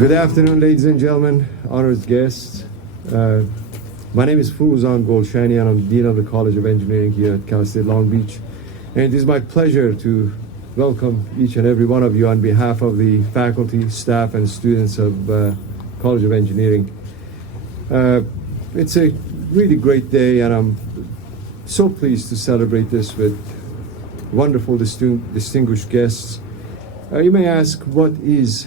Good afternoon, ladies and gentlemen, honored guests. My name is Fuzan Golshani, and I'm Dean of the College of Engineering here at Cal State Long Beach. And it is my pleasure to welcome each and every one of you on behalf of the faculty, staff, and students of College of Engineering. It's a really great day, and I'm so pleased to celebrate this with wonderful, distinguished guests. You may ask, what is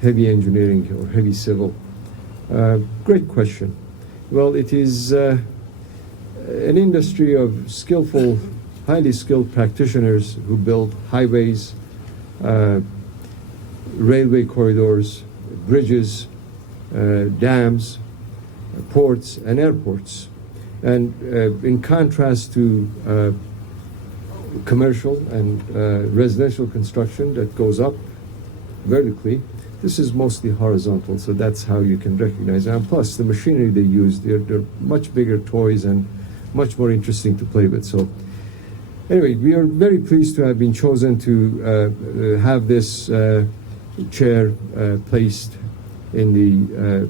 heavy engineering or heavy civil? Great question. Well, it is an industry of skillful, highly skilled practitioners who build highways, railway corridors, bridges, dams, ports, and airports. And in contrast to commercial and residential construction that goes up vertically, this is mostly horizontal, so that's how you can recognize it. And plus, the machinery they use, they're much bigger toys and much more interesting to play with. So anyway, we are very pleased to have been chosen to have this chair placed in the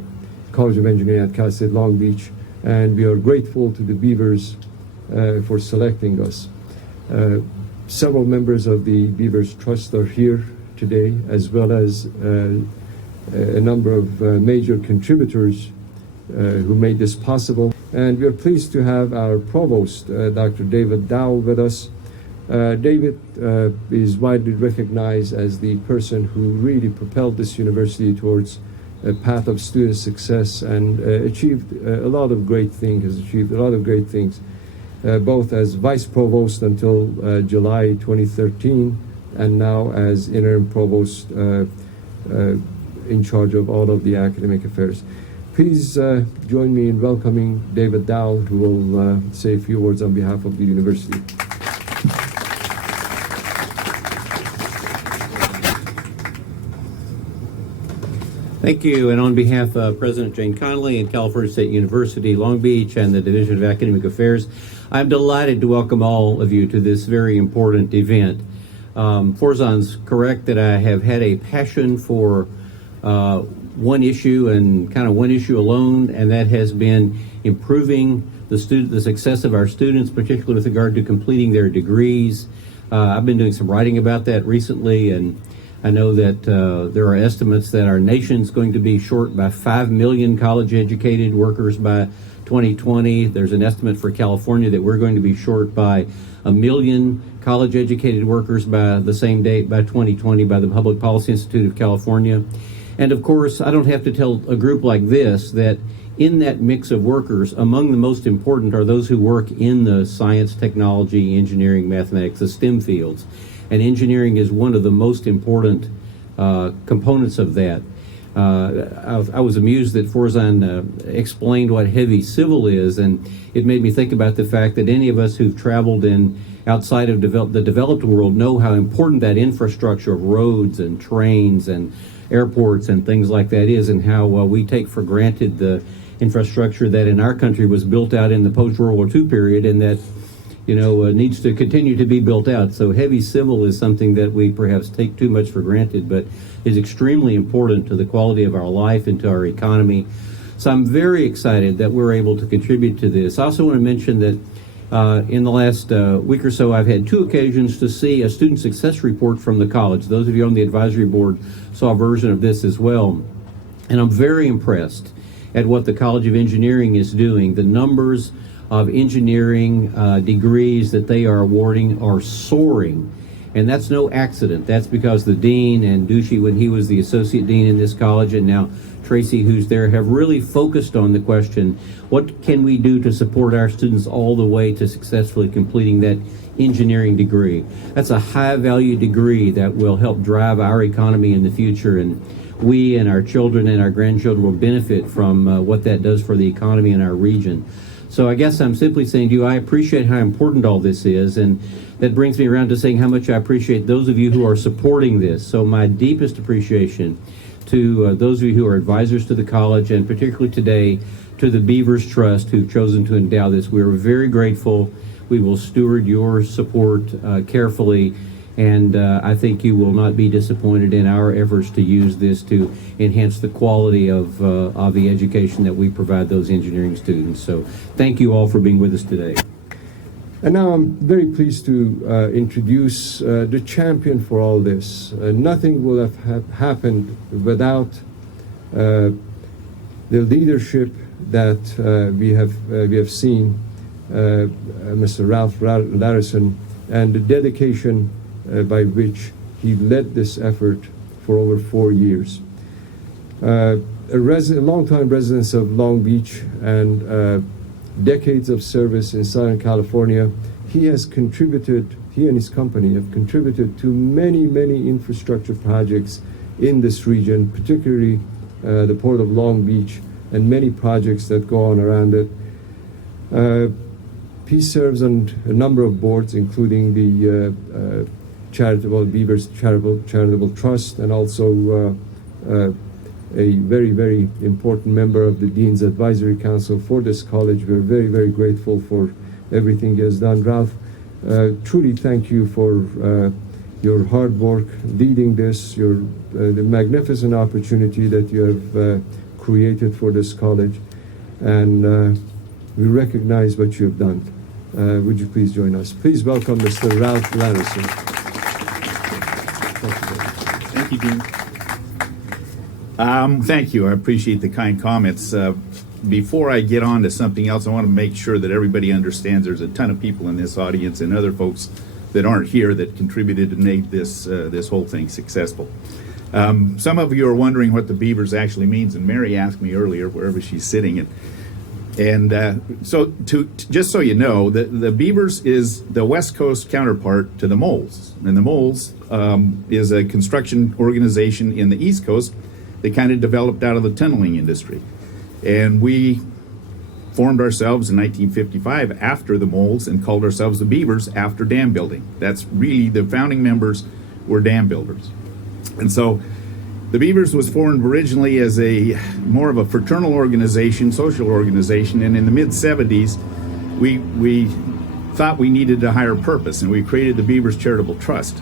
College of Engineering at Cal State Long Beach, and we are grateful to the Beavers for selecting us. Several members of the Beavers Trust are here today, as well as a number of major contributors who made this possible. And we are pleased to have our provost, Dr. David Dowell, with us. David is widely recognized as the person who really propelled this university towards a path of student success and achieved a lot of great things, both as vice provost until July 2013, and now as interim provost in charge of all of the academic affairs. Please join me in welcoming David Dowell, who will say a few words on behalf of the university. Thank you, and on behalf of President Jane Connolly and California State University, Long Beach, and the Division of Academic Affairs, I'm delighted to welcome all of you to this very important event. Forzan's correct that I have had a passion for one issue and kind of one issue alone, and that has been improving the success of our students, particularly with regard to completing their degrees. I've been doing some writing about that recently, and I know that there are estimates that our nation's going to be short by 5 million college-educated workers by 2020. There's an estimate for California that we're going to be short by 1 million college-educated workers by the same date, by 2020, by the Public Policy Institute of California. And of course, I don't have to tell a group like this that in that mix of workers, among the most important are those who work in the science, technology, engineering, mathematics, the STEM fields. And engineering is one of the most important components of that. I was amused that Forzan explained what heavy civil is, and it made me think about the fact that any of us who've traveled outside of the developed world know how important that infrastructure of roads and trains and airports and things like that is, and how we take for granted the infrastructure that in our country was built out in the post-World War II period, and that needs to continue to be built out. So heavy civil is something that we perhaps take too much for granted, but is extremely important to the quality of our life and to our economy. So I'm very excited that we're able to contribute to this. I also want to mention that in the last week or so, I've had 2 occasions to see a student success report from the college. Those of you on the advisory board saw a version of this as well. And I'm very impressed at what the College of Engineering is doing. The numbers of engineering degrees that they are awarding are soaring. And that's no accident. That's because the dean and Ducey, when he was the associate dean in this college, and now Tracy, who's there, have really focused on the question, what can we do to support our students all the way to successfully completing that engineering degree? That's a high-value degree that will help drive our economy in the future, and we and our children and our grandchildren will benefit from what that does for the economy in our region. So I guess I'm simply saying to you, I appreciate how important all this is, and that brings me around to saying how much I appreciate those of you who are supporting this. So my deepest appreciation to those of you who are advisors to the college, and particularly today to the Beavers Trust who've chosen to endow this. We are very grateful. We will steward your support carefully, And I think you will not be disappointed in our efforts to use this to enhance the quality of the education that we provide those engineering students. So thank you all for being with us today. And now I'm very pleased to introduce the champion for all this. Nothing will have happened without the leadership that we have seen, Mr. Ralph Larison, and the dedication by which he led this effort for over 4 years. A long-time resident of Long Beach and decades of service in Southern California, he and his company have contributed to many infrastructure projects in this region, particularly the Port of Long Beach and many projects that go on around it. He serves on a number of boards, including the Beavers Charitable Trust, and also a very important member of the Dean's Advisory Council for this college. We're very grateful for everything he has done. Ralph, truly thank you for your hard work leading this, the magnificent opportunity that you have created for this college, and we recognize what you have done. Would you please join us? Please welcome Mr. Ralph Larison. Thank you, Dean. Thank you. I appreciate the kind comments. Before I get on to something else, I want to make sure that everybody understands there's a ton of people in this audience and other folks that aren't here that contributed to make this whole thing successful. Some of you are wondering what the Beavers actually means, and Mary asked me earlier, wherever she's sitting, so just so you know, the Beavers is the West Coast counterpart to the Moles, and the Moles is a construction organization in the East Coast that kind of developed out of the tunneling industry. And we formed ourselves in 1955 after the Moles and called ourselves the Beavers after dam building. That's really, the founding members were dam builders. And so the Beavers was formed originally as more of a fraternal organization, social organization, and in the mid-70s, we thought we needed a higher purpose, and we created the Beavers Charitable Trust.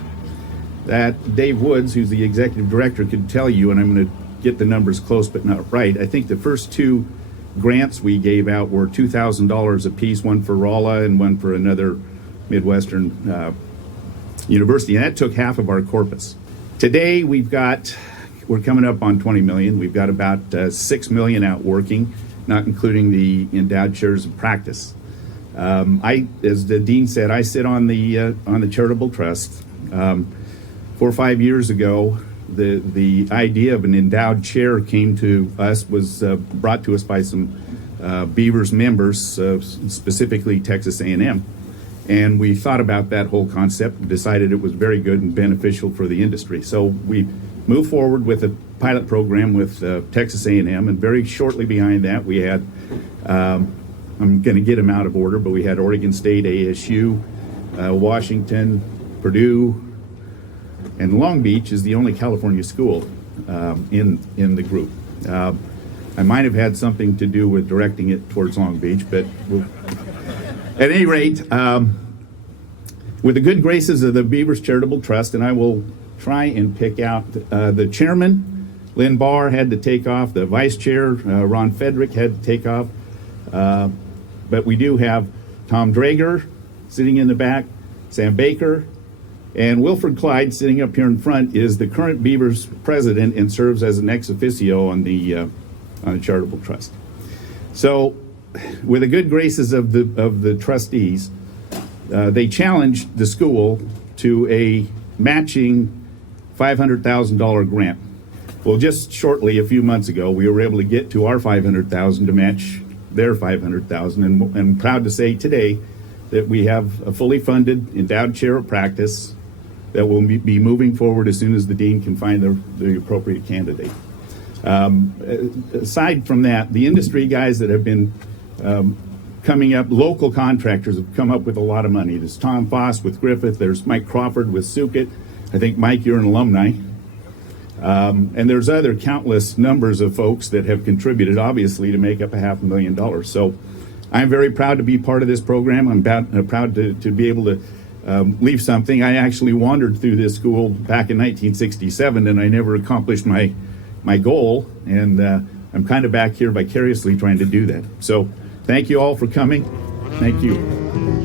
That Dave Woods, who's the executive director, could tell you, and I'm going to get the numbers close but not right. I think the first 2 grants we gave out were $2,000 a piece, one for Rolla and one for another Midwestern university, and that took half of our corpus. Today we're coming up on 20 million. We've got about 6 million out working, not including the endowed chairs of practice. As the dean said, I sit on the charitable trust. 4 or 5 years ago, the idea of an endowed chair came to us, was brought to us by some Beavers members, specifically Texas A&M. And we thought about that whole concept, decided it was very good and beneficial for the industry. So we moved forward with a pilot program with Texas A&M, and very shortly behind that we had, I'm going to get them out of order, but we had Oregon State, ASU, Washington, Purdue, and Long Beach is the only California school in the group. I might have had something to do with directing it towards Long Beach, but at any rate, with the good graces of the Beavers Charitable Trust, and I will try and pick out the chairman, Lynn Barr, had to take off. The vice chair, Ron Fedrick, had to take off. But we do have Tom Drager sitting in the back, Sam Baker, and Wilfred Clyde sitting up here in front is the current Beavers president and serves as an ex officio on the Charitable Trust. So, with the good graces of the trustees, they challenged the school to a matching $500,000 grant. Well, just shortly, a few months ago, we were able to get to our $500,000 to match their $500,000, and I'm proud to say today that we have a fully funded endowed chair of practice that will be moving forward as soon as the dean can find the appropriate candidate. Aside from that, the industry guys that have been coming up, local contractors have come up with a lot of money. There's Tom Foss with Griffith, there's Mike Crawford with Sukit. I think, Mike, you're an alumni. And there's other countless numbers of folks that have contributed, obviously, to make up $500,000. So I'm very proud to be part of this program. I'm proud to be able to leave something. I actually wandered through this school back in 1967, and I never accomplished my goal. And I'm kind of back here vicariously trying to do that. So thank you all for coming. Thank you.